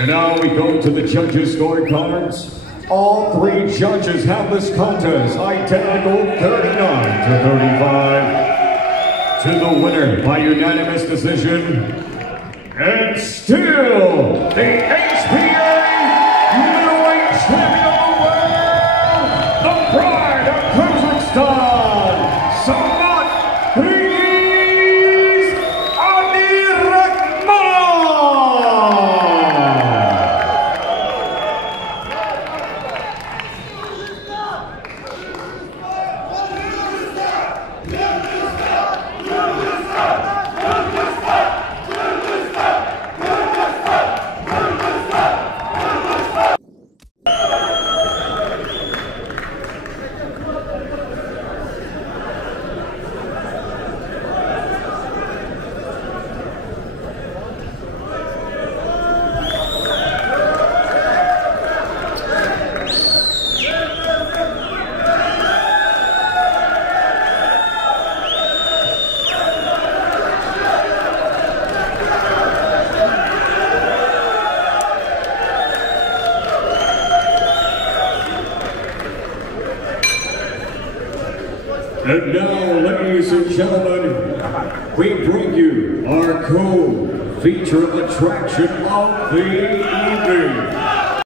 And now we go to the judges' scorecards. All three judges have this contest identical 39 to 35 to the winner by unanimous decision. And still the HPA middleweight champion of the world, the pride of Kazakhstan, Samat, Kyrgyz, Rahman. And now, ladies and gentlemen, we bring you our co-feature attraction of the evening.